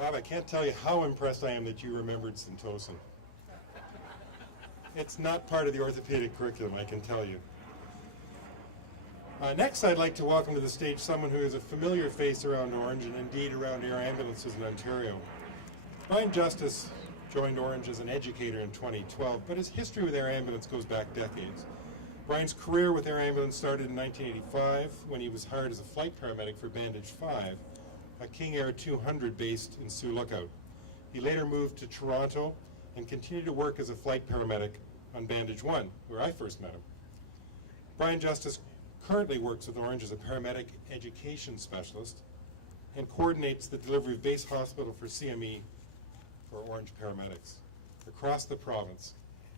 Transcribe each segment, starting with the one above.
Bob, I can't tell you how impressed I am that you remembered Syntocin. It's not part of the orthopedic curriculum, I can tell you. Next, I'd like to welcome to the stage someone who is a familiar face around Ornge and indeed around air ambulances in Ontario. Brian Justice joined Ornge as an educator in 2012, but his history with air ambulance goes back decades. Brian's career with air ambulance started in 1985 when he was hired as a flight paramedic for Bandage 5, a King Air 200 based in Sioux Lookout. He later moved to Toronto and continued to work as a flight paramedic on Bandage 1, where I first met him. Brian Justice currently works with Ornge as a Paramedic Education Specialist and coordinates the delivery of base hospital for CME for Ornge paramedics across the province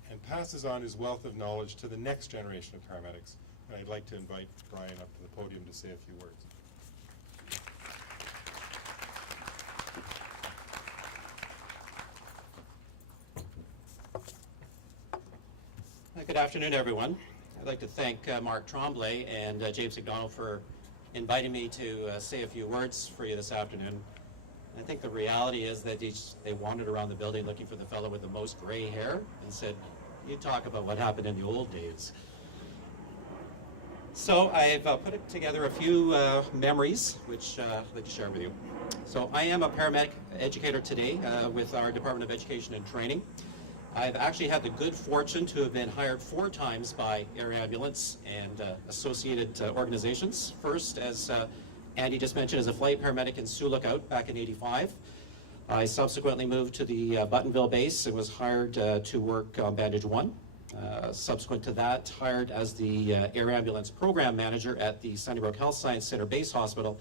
and passes on his wealth of knowledge to the next generation of paramedics. And I'd like to invite Brian up to the podium to say a few words. Good afternoon, everyone. I'd like to thank Mark Tremblay and James McDonald for inviting me to say a few words for you this afternoon. I think the reality is that they wandered around the building looking for the fellow with the most gray hair and said, "You talk about what happened in the old days." So I've put together a few memories, which I'd like to share with you. So I am a paramedic educator today with our Department of Education and Training. I've actually had the good fortune to have been hired 4 times by Air Ambulance and associated organizations. First, as Andy just mentioned, as a flight paramedic in Sioux Lookout back in '85. I subsequently moved to the Buttonville base and was hired to work on Bandage 1. Subsequent to that, hired as the Air Ambulance Program Manager at the Sunnybrook Health Science Center Base Hospital.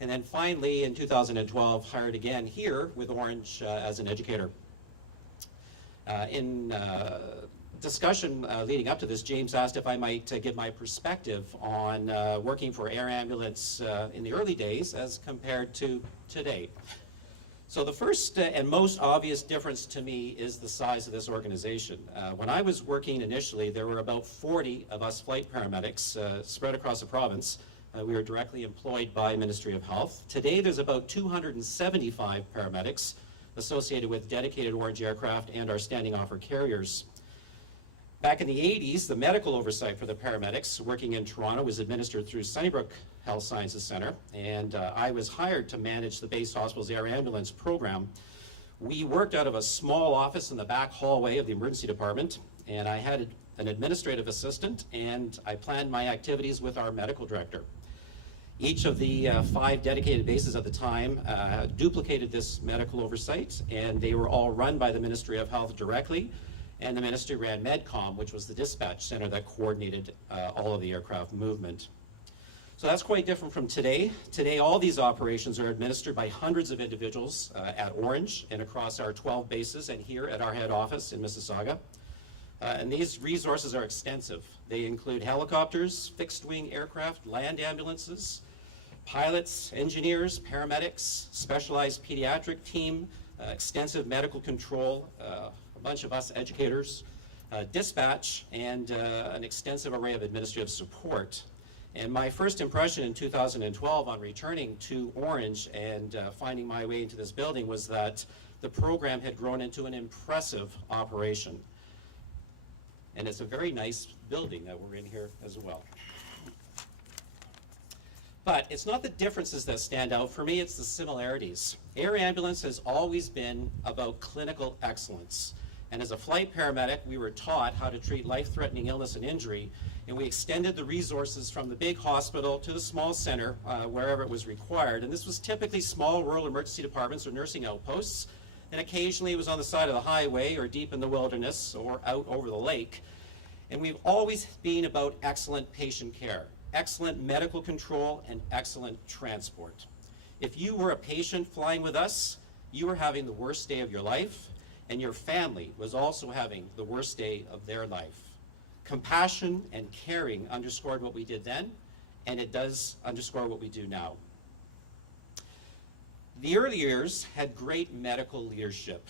And then finally, in 2012, hired again here with Ornge as an educator. In discussion leading up to this, James asked if I might give my perspective on working for Air Ambulance in the early days as compared to today. So the first and most obvious difference to me is the size of this organization. When I was working initially, there were about 40 of us flight paramedics spread across the province. We were directly employed by Ministry of Health. Today there's about 275 paramedics associated with dedicated Ornge aircraft and our standing offer carriers. Back in the 80s, the medical oversight for the paramedics working in Toronto was administered through Sunnybrook Health Sciences Center, and I was hired to manage the base hospital's air ambulance program. We worked out of a small office in the back hallway of the emergency department, and I had an administrative assistant, and I planned my activities with our medical director. Each of the 5 dedicated bases at the time duplicated this medical oversight, and they were all run by the Ministry of Health directly, and the ministry ran MedCom, which was the dispatch center that coordinated all of the aircraft movement. So that's quite different from today. Today, all these operations are administered by hundreds of individuals at Ornge and across our 12 bases and here at our head office in Mississauga. And these resources are extensive. They include helicopters, fixed-wing aircraft, land ambulances, pilots, engineers, paramedics, specialized pediatric team, extensive medical control, a bunch of us educators, dispatch, and an extensive array of administrative support. And my first impression in 2012 on returning to Ornge and finding my way into this building was that the program had grown into an impressive operation. And it's a very nice building that we're in here as well. But it's not the differences that stand out. For me, it's the similarities. Air ambulance has always been about clinical excellence. And as a flight paramedic, we were taught how to treat life-threatening illness and injury, and we extended the resources from the big hospital to the small center, wherever it was required. And this was typically small rural emergency departments or nursing outposts, and occasionally it was on the side of the highway or deep in the wilderness or out over the lake. And we've always been about excellent patient care, excellent medical control, and excellent transport. If you were a patient flying with us, you were having the worst day of your life, and your family was also having the worst day of their life. Compassion and caring underscored what we did then, and it does underscore what we do now. The early years had great medical leadership.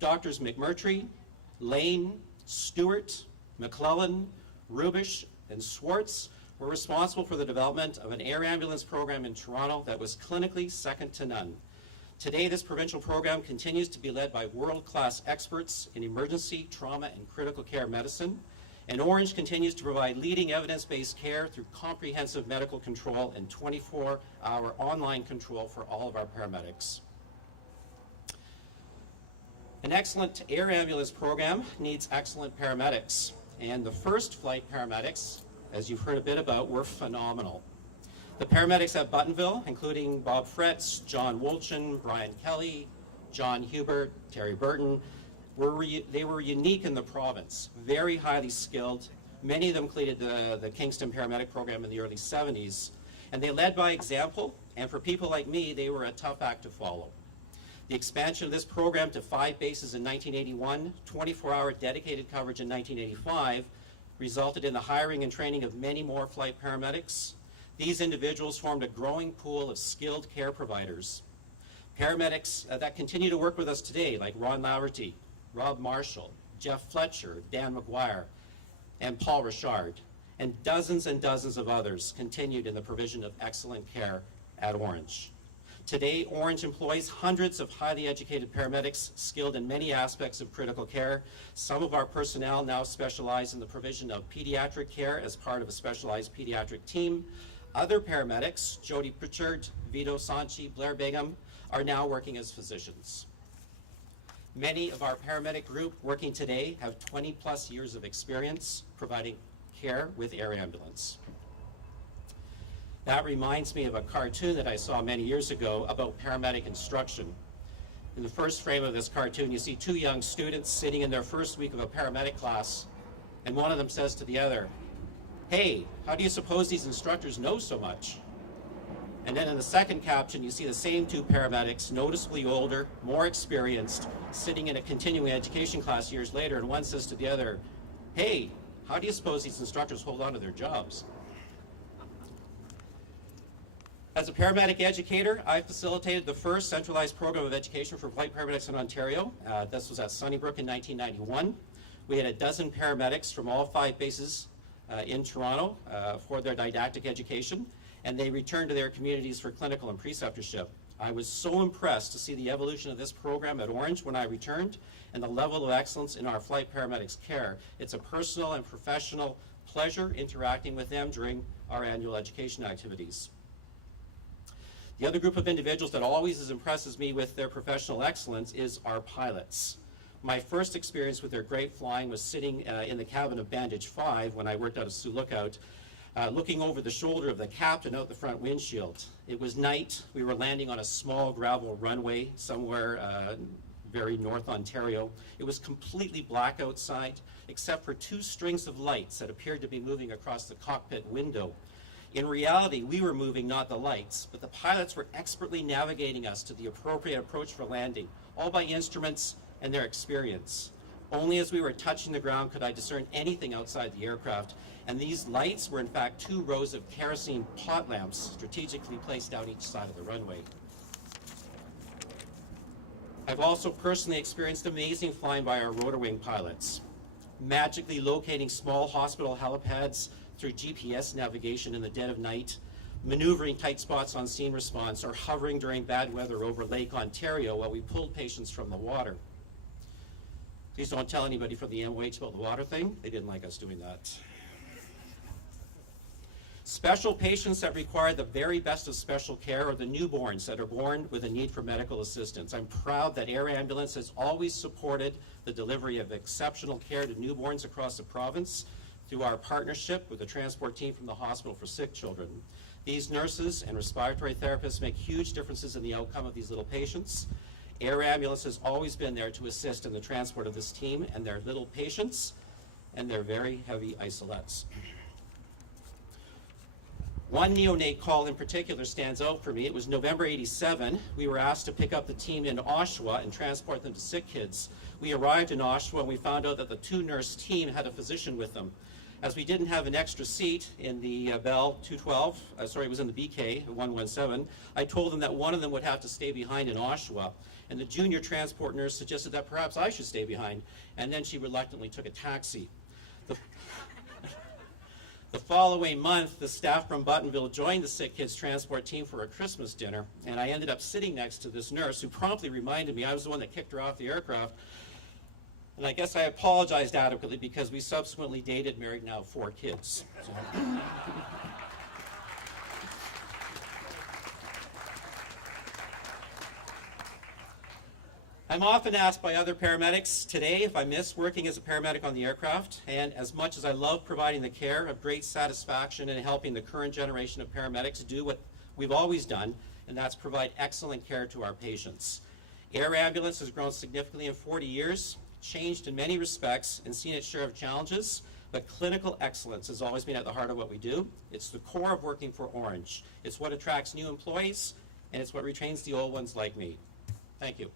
Doctors McMurtry, Lane, Stewart, McClellan, Rubish, and Swartz were responsible for the development of an air ambulance program in Toronto that was clinically second to none. Today, this provincial program continues to be led by world-class experts in emergency, trauma, and critical care medicine, and Ornge continues to provide leading evidence-based care through comprehensive medical control and 24-hour online control for all of our paramedics. An excellent air ambulance program needs excellent paramedics, and the first flight paramedics, as you've heard a bit about, were phenomenal. The paramedics at Buttonville, including Bob Fretz, John Wolchin, Brian Kelly, John Hubert, Terry Burton, they were unique in the province, very highly skilled. Many of them completed the Kingston paramedic program in the early 70s, and they led by example, and for people like me, they were a tough act to follow. The expansion of this program to 5 bases in 1981, 24-hour dedicated coverage in 1985, resulted in the hiring and training of many more flight paramedics. These individuals formed a growing pool of skilled care providers. Paramedics that continue to work with us today, like Ron Laverty, Rob Marshall, Jeff Fletcher, Dan McGuire, and Paul Richard, and dozens of others continued in the provision of excellent care at Ornge. Today, Ornge employs hundreds of highly educated paramedics skilled in many aspects of critical care. Some of our personnel now specialize in the provision of pediatric care as part of a specialized pediatric team. Other paramedics, Jody Pritchard, Vito Sanchi, Blair Bingham, are now working as physicians. Many of our paramedic group working today have 20+ years of experience providing care with air ambulance. That reminds me of a cartoon that I saw many years ago about paramedic instruction. In the first frame of this cartoon, you see 2 young students sitting in their first week of a paramedic class, and one of them says to the other, "Hey, how do you suppose these instructors know so much?" And then in the second caption, you see the same 2 paramedics, noticeably older, more experienced, sitting in a continuing education class years later, and one says to the other, "Hey, how do you suppose these instructors hold on to their jobs?" As a paramedic educator, I facilitated the first centralized program of education for flight paramedics in Ontario. This was at Sunnybrook in 1991. We had a dozen paramedics from all 5 bases in Toronto for their didactic education, and they returned to their communities for clinical and preceptorship. I was so impressed to see the evolution of this program at Ornge when I returned and the level of excellence in our flight paramedics care. It's a personal and professional pleasure interacting with them during our annual education activities. The other group of individuals that always impresses me with their professional excellence is our pilots. My first experience with their great flying was sitting in the cabin of Bandage 5 when I worked out of Sioux Lookout, looking over the shoulder of the captain out the front windshield. It was night. We were landing on a small gravel runway somewhere very north Ontario. It was completely black outside, except for 2 strings of lights that appeared to be moving across the cockpit window. In reality, we were moving, not the lights, but the pilots were expertly navigating us to the appropriate approach for landing, all by instruments and their experience. Only as we were touching the ground could I discern anything outside the aircraft, and these lights were in fact 2 rows of kerosene pot lamps strategically placed down each side of the runway. I've also personally experienced amazing flying by our rotor wing pilots, magically locating small hospital helipads through GPS navigation in the dead of night, maneuvering tight spots on scene response, or hovering during bad weather over Lake Ontario while we pulled patients from the water. Please don't tell anybody from the MOH about the water thing. They didn't like us doing that. Special patients that require the very best of special care are the newborns that are born with a need for medical assistance. I'm proud that Air Ambulance has always supported the delivery of exceptional care to newborns across the province through our partnership with the transport team from the Hospital for Sick Children. These nurses and respiratory therapists make huge differences in the outcome of these little patients. Air Ambulance has always been there to assist in the transport of this team and their little patients and their very heavy isolates. One neonate call in particular stands out for me. It was November '87. We were asked to pick up the team in Oshawa and transport them to sick kids. We arrived in Oshawa and we found out that the 2-nurse team had a physician with them. As we didn't have an extra seat in the Bell 212, it was in the BK 117, I told them that one of them would have to stay behind in Oshawa, and the junior transport nurse suggested that perhaps I should stay behind, and then she reluctantly took a taxi. The following month, the staff from Buttonville joined the sick kids transport team for a Christmas dinner, and I ended up sitting next to this nurse who promptly reminded me I was the one that kicked her off the aircraft. And I guess I apologized adequately because we subsequently dated, married, now 4 kids. So. I'm often asked by other paramedics today if I miss working as a paramedic on the aircraft, and as much as I love providing the care, of great satisfaction in helping the current generation of paramedics do what we've always done, and that's provide excellent care to our patients. Air ambulance has grown significantly in 40 years, changed in many respects, and seen its share of challenges, but clinical excellence has always been at the heart of what we do. It's the core of working for Ornge. It's what attracts new employees, and it's what retrains the old ones like me. Thank you.